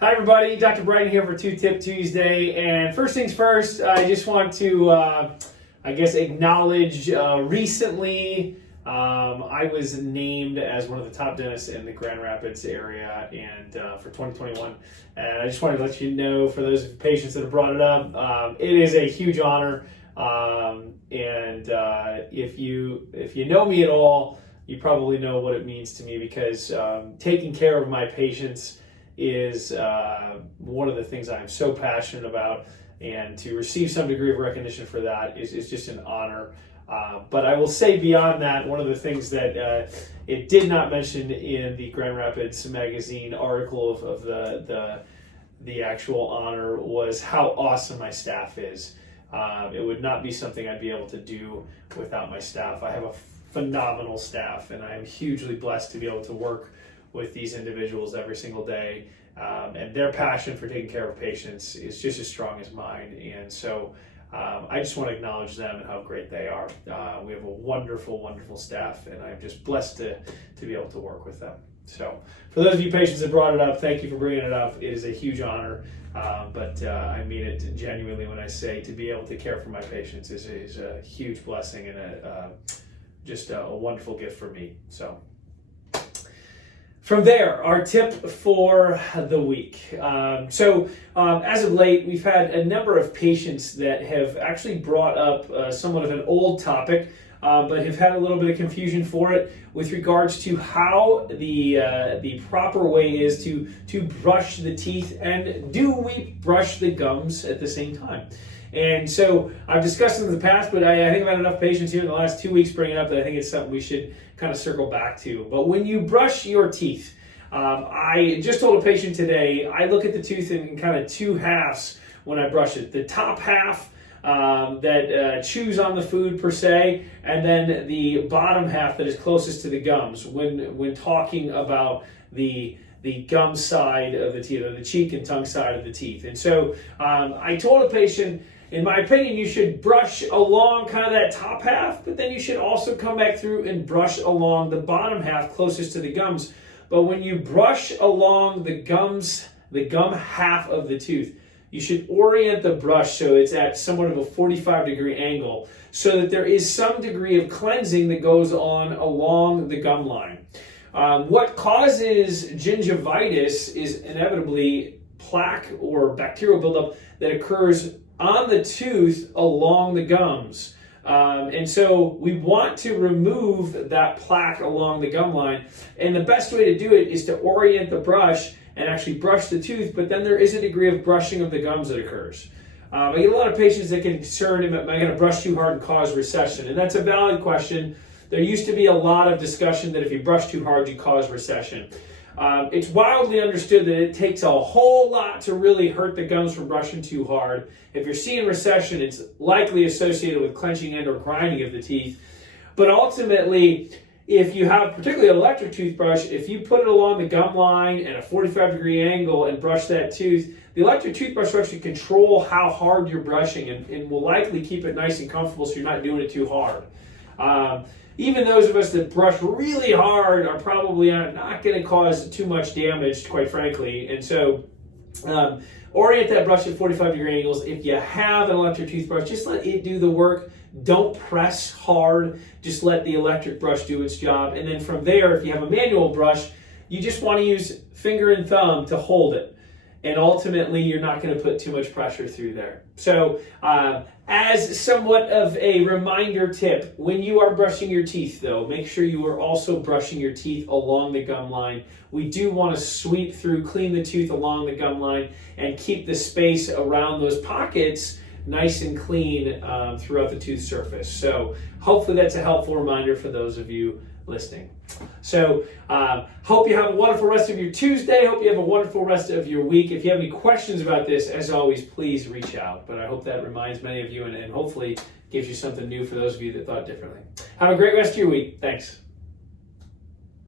Hi everybody, Dr. Bryton here for Two Tip Tuesday, and first things first, I just want to, acknowledge recently I was named as one of the top dentists in the Grand Rapids area and for 2021, and I just wanted to let you know, for those patients that have brought it up, it is a huge honor, if you know me at all, you probably know what it means to me, because taking care of my patients is one of the things I'm so passionate about, and to receive some degree of recognition for that is just an honor. But I will say beyond that, one of the things that it did not mention in the Grand Rapids Magazine article of the actual honor was how awesome my staff is. It would not be something I'd be able to do without my staff. I have a phenomenal staff, and I am hugely blessed to be able to work with these individuals every single day, and their passion for taking care of patients is just as strong as mine. And so I just want to acknowledge them and how great they are. We have a wonderful, wonderful staff, and I'm just blessed to be able to work with them. So for those of you patients that brought it up, thank you for bringing it up. It is a huge honor, but I mean it genuinely when I say to be able to care for my patients is a huge blessing and just a wonderful gift for me. So from there, our tip for the week. As of late, we've had a number of patients that have actually brought up somewhat of an old topic, but have had a little bit of confusion for it with regards to how the proper way is to brush the teeth, and do we brush the gums at the same time? And so I've discussed it in the past, but I think I've had enough patients here in the last 2 weeks bringing it up that I think it's something we should kind of circle back to. But when you brush your teeth, I just told a patient today, I look at the tooth in kind of two halves when I brush it. The top half that chews on the food per se, and then the bottom half that is closest to the gums when talking about the gum side of the teeth, or the cheek and tongue side of the teeth. And so I told a patient, in my opinion, you should brush along kind of that top half, but then you should also come back through and brush along the bottom half closest to the gums. But when you brush along the gum half of the tooth, you should orient the brush so it's at somewhat of a 45-degree angle, so that there is some degree of cleansing that goes on along the gum line. What causes gingivitis is inevitably plaque or bacterial buildup that occurs on the tooth along the gums. And so we want to remove that plaque along the gum line. And the best way to do it is to orient the brush and actually brush the tooth, but then there is a degree of brushing of the gums that occurs. I get a lot of patients that get concerned, am I going to brush too hard and cause recession? And that's a valid question. There used to be a lot of discussion that if you brush too hard, you cause recession. It's wildly understood that it takes a whole lot to really hurt the gums from brushing too hard. If you're seeing recession, it's likely associated with clenching and or grinding of the teeth. But ultimately, if you have particularly an electric toothbrush, if you put it along the gum line at a 45-degree angle and brush that tooth, the electric toothbrush will actually control how hard you're brushing and will likely keep it nice and comfortable so you're not doing it too hard. Even those of us that brush really hard are probably not going to cause too much damage, quite frankly. And so orient that brush at 45-degree angles. If you have an electric toothbrush, just let it do the work. Don't press hard. Just let the electric brush do its job. And then from there, if you have a manual brush, you just want to use finger and thumb to hold it. And ultimately, you're not going to put too much pressure through there. So as somewhat of a reminder tip, when you are brushing your teeth, though, make sure you are also brushing your teeth along the gum line. We do want to sweep through, clean the tooth along the gum line, and keep the space around those pockets nice and clean throughout the tooth surface. So hopefully that's a helpful reminder for those of you listening. So hope you have a wonderful rest of your Tuesday. Hope you have a wonderful rest of your week. If you have any questions about this, as always, please reach out. But I hope that reminds many of you and hopefully gives you something new for those of you that thought differently. Have a great rest of your week. Thanks.